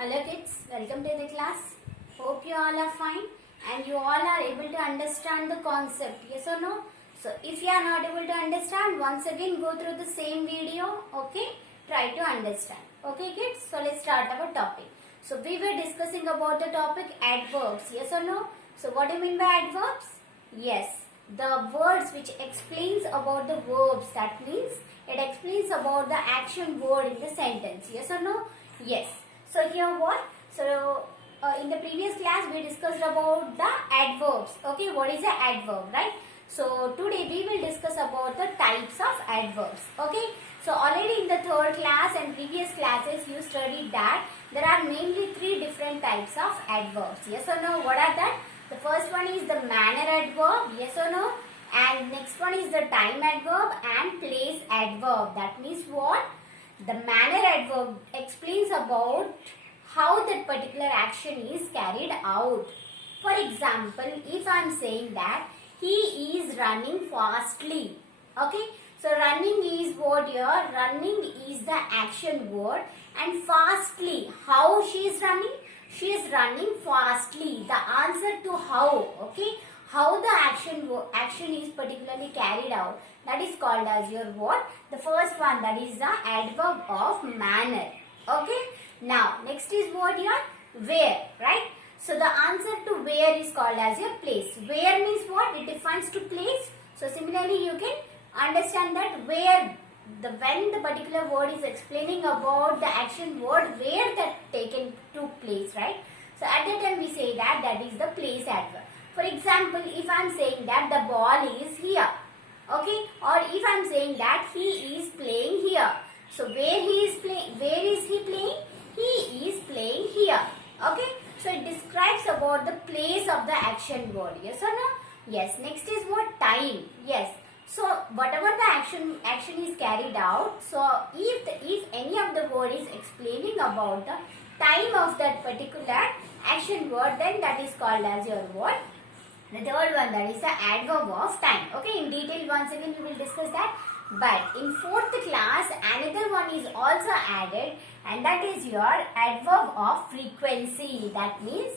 Hello kids, welcome to the class. Hope you all are fine and you all are able to understand the concept, yes or no? So if you are not able to understand, once again go through the same video, okay? Try to understand. Okay kids, so let's start our topic. So we were discussing about the topic adverbs, yes or no? So what do you mean by adverbs? Yes, the words which explains about the verbs, that means it explains about the action word in the sentence, yes or no? Yes. So here what? So in the previous class we discussed about the adverbs. Okay, what is the adverb, right? So today we will discuss about the types of adverbs. Okay, so already in the third class and previous classes you studied that there are mainly three different types of adverbs. Yes or no? What are that? The first one is the manner adverb. Yes or no? And next one is the time adverb and place adverb. That means what? The manner adverb explains about how that particular action is carried out. For example, if I am saying that he is running fastly. Okay, so running is what here? Running is the action word and fastly. How she is running? She is running fastly. The answer to how, okay? How the action is particularly carried out, that is called as your what? The first one, that is the adverb of manner. Okay. Now next is what here? Where, right? So the answer to where is called as your place. Where means what? It defines to place. So similarly you can understand that where, when the particular word is explaining about the action word, where that took place, right? So at that time we say that is the place adverb. For example, if I am saying that the ball is here, okay, or if I am saying that he is playing here. So where he is playing? Where is he playing? He is playing here. Okay. So it describes about the place of the action word. Yes or no? Yes. Next is what? Time. Yes. So whatever the action is carried out. So if any of the word is explaining about the time of that particular action word, then that is called as your word. The third one, that is the adverb of time. Okay, in detail once again we will discuss that. But in fourth class, another one is also added, and that is your adverb of frequency. That means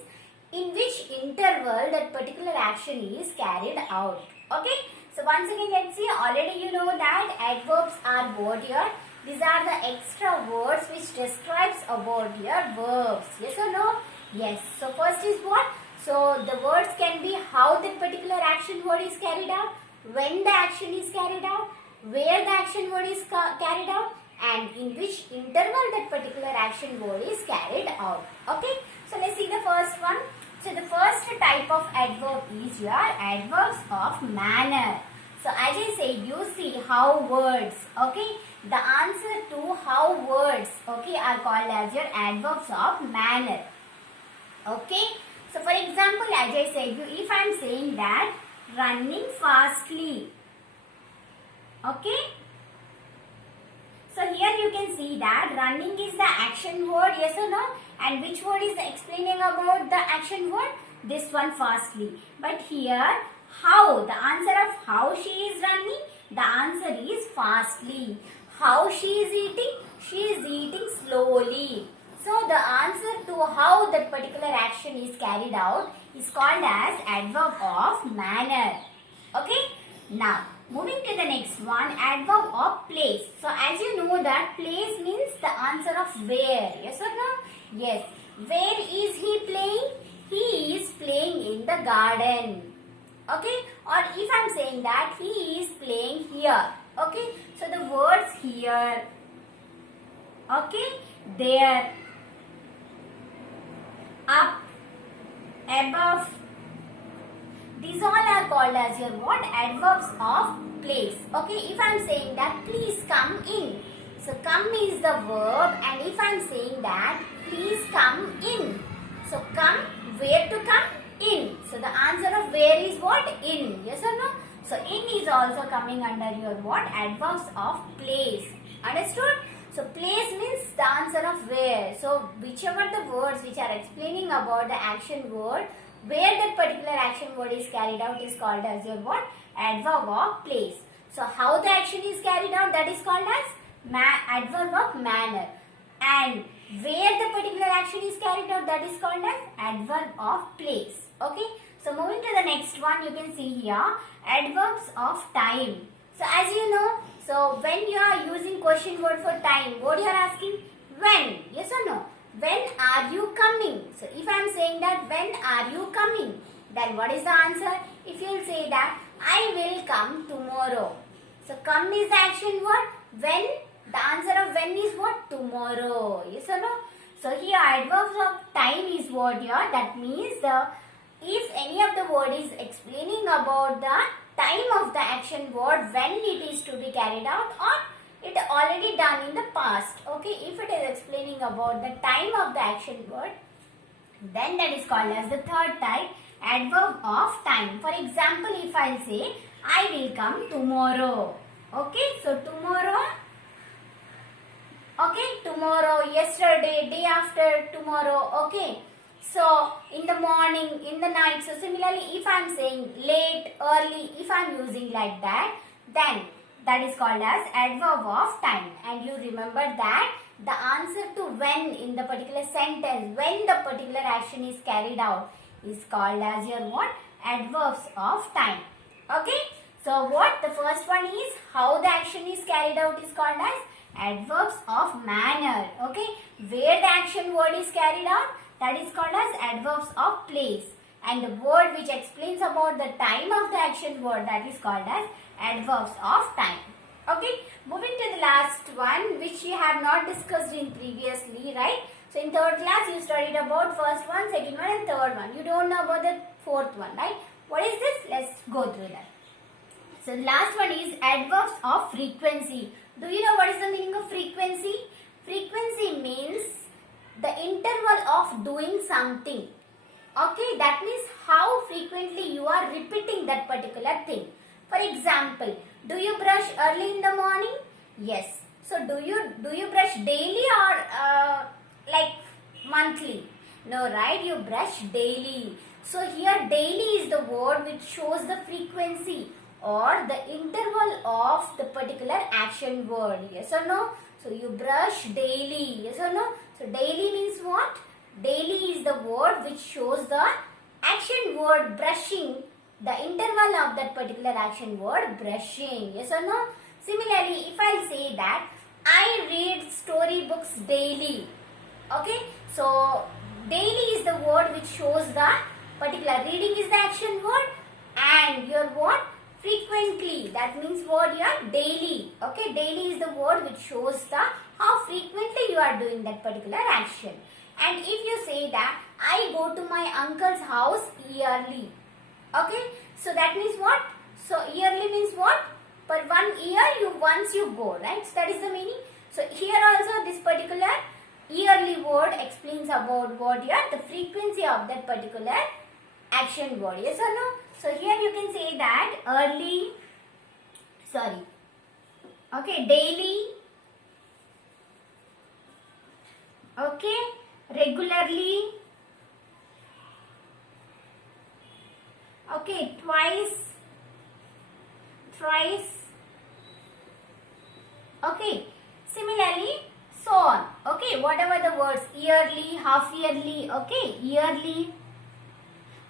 in which interval that particular action is carried out. Okay, so once again let's see. Already you know that adverbs are what here? These are the extra words which describes about your verbs. Yes or no? Yes. So first is what? So the words can be how that particular action word is carried out, when the action is carried out, where the action word is carried out, and in which interval that particular action word is carried out. Okay, so let's see the first one. So the first type of adverb is your adverbs of manner. So as I said, you see how words, okay, the answer to how words, okay, are called as your adverbs of manner. Okay. So for example, as I said, if I am saying that running fastly, okay. So here you can see that running is the action word, yes or no? And which word is explaining about the action word? This one, fastly. But here, how? The answer of how she is running? The answer is fastly. How she is eating? She is eating slowly. So the answer to how that particular action is carried out is called as adverb of manner. Okay. Now moving to the next one, adverb of place. So as you know that place means the answer of where. Yes or no? Yes. Where is he playing? He is playing in the garden. Okay. Or if I am saying that he is playing here. Okay. So the words here. Okay. There. Up, above, these all are called as your what? Adverbs of place. Okay, if I am saying that please come in, so come is the verb, and if I am saying that please come in, so come, where to come? In. So the answer of where is what? In. Yes or no? So in is also coming under your what? Adverbs of place. Understood? So place means the answer of where. So whichever the words which are explaining about the action word, where that particular action word is carried out is called as your what? Adverb of place. So how the action is carried out, that is called as adverb of manner. and where the particular action is carried out, that is called as adverb of place. Okay, so moving to the next one, you can see here adverbs of time. So as you know, so when you are using question word for time, what you are asking? When? Yes or no? When are you coming? So if I am saying that when are you coming, then what is the answer? If you will say that I will come tomorrow. So come is the action word. When? The answer of when is what? Tomorrow. Yes or no? So here adverbs of time is what here. That means if any of the word is explaining about the time of the action word when it is to be carried out or it already done in the past. Okay, if it is explaining about the time of the action word, then that is called as the third type, adverb of time. For example, if I say I will come tomorrow. Okay, so tomorrow. Okay, tomorrow, yesterday, day after tomorrow. Okay, so in the morning, in the night. So similarly, if I am saying late, early, if I am using like that, then that is called as adverb of time. And you remember that the answer to when in the particular sentence, when the particular action is carried out, is called as your what? Adverbs of time. Okay, so what the first one is, how the action is carried out is called as adverbs of manner. Okay, where the action word is carried out, that is called as adverbs of place. And the word which explains about the time of the action word, that is called as adverbs of time. Okay, moving to the last one, which we have not discussed in previously, right? So in third class you studied about first one, second one and third one. You don't know about the fourth one, right? What is this? Let's go through that. So the last one is adverbs of frequency. Do you know what is the meaning of frequency? Frequency means the interval of doing something. Okay, that means how frequently you are repeating that particular thing. For example, do you brush early in the morning? Yes. So do you brush daily or like monthly? No, right? You brush daily. So here daily is the word which shows the frequency or the interval of the particular action word. Yes or no? So you brush daily. Yes or no? So daily means what? Daily is the word which shows the action word brushing, the interval of that particular action word brushing. Yes or no? Similarly, if I say that I read storybooks daily. Okay, so daily is the word which shows the particular, reading is the action word and your what? Frequently, that means what? Your daily. Okay, daily is the word which shows the how frequently you are doing that particular action. And if you say that I go to my uncle's house yearly. Okay, so that means what? So yearly means what? Per 1 year once you go, right? So that is the meaning. So here also this particular yearly word explains about what here the frequency of that particular action word. Yes or no? So here you can say that daily, okay, regularly, okay, twice, thrice, okay, similarly, so on. Okay, whatever the words, yearly, half yearly, okay, yearly,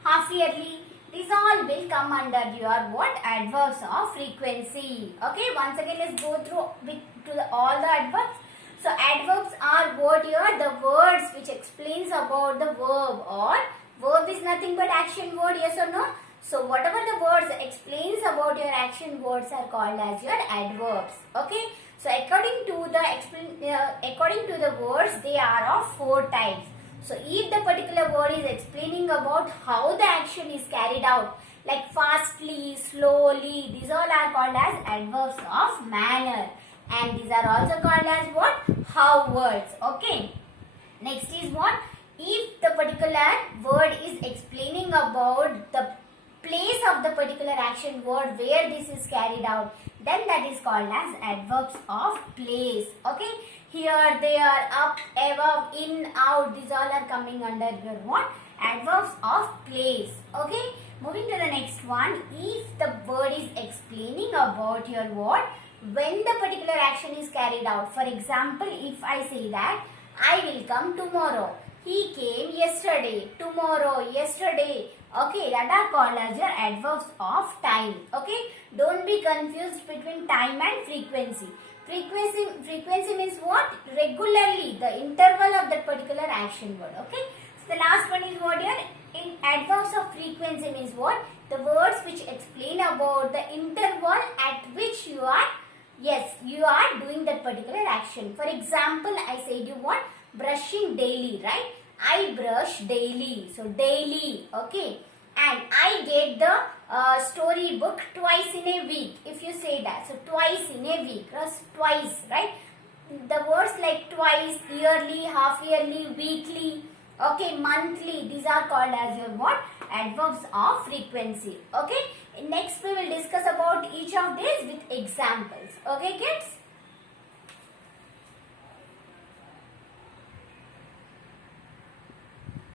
half yearly, these all will come under your what? Adverbs of frequency. Okay, once again let's go through all the adverbs. So adverbs are what here? The words which explains about the verb, or verb is nothing but action word. Yes or no? So whatever the words explains about your action words are called as your adverbs. Okay. So according to the words, they are of 4 types. So if the particular word is explaining about how the action is carried out, like fastly, slowly, these all are called as adverbs of manner. And these are also called as what? How words. Okay. Next is what? If the particular word is explaining about the place of the particular action word where this is carried out, then that is called as adverbs of place. Okay. Here, there, up, above, in, out, these all are coming under your what? Adverbs of place. Okay. Moving to the next one. If the word is explaining about your what? When the particular action is carried out. For example, if I say that I will come tomorrow. He came yesterday. Tomorrow, yesterday. Okay, that are called as your adverbs of time. Okay, don't be confused between time and frequency. Frequency means what? Regularly, the interval of that particular action word. Okay, so the last one is what here? In adverbs of frequency means what? The words which explain about the interval at which you are doing that particular action. For example, I said you what? Brushing daily, right? I brush daily. So daily, okay. And I get the story book twice in a week. If you say that, so twice in a week, twice, right? The words like twice, yearly, half yearly, weekly, okay, monthly, these are called as your what? Adverbs of frequency. Okay, next we will discuss about each of these with examples. Okay kids?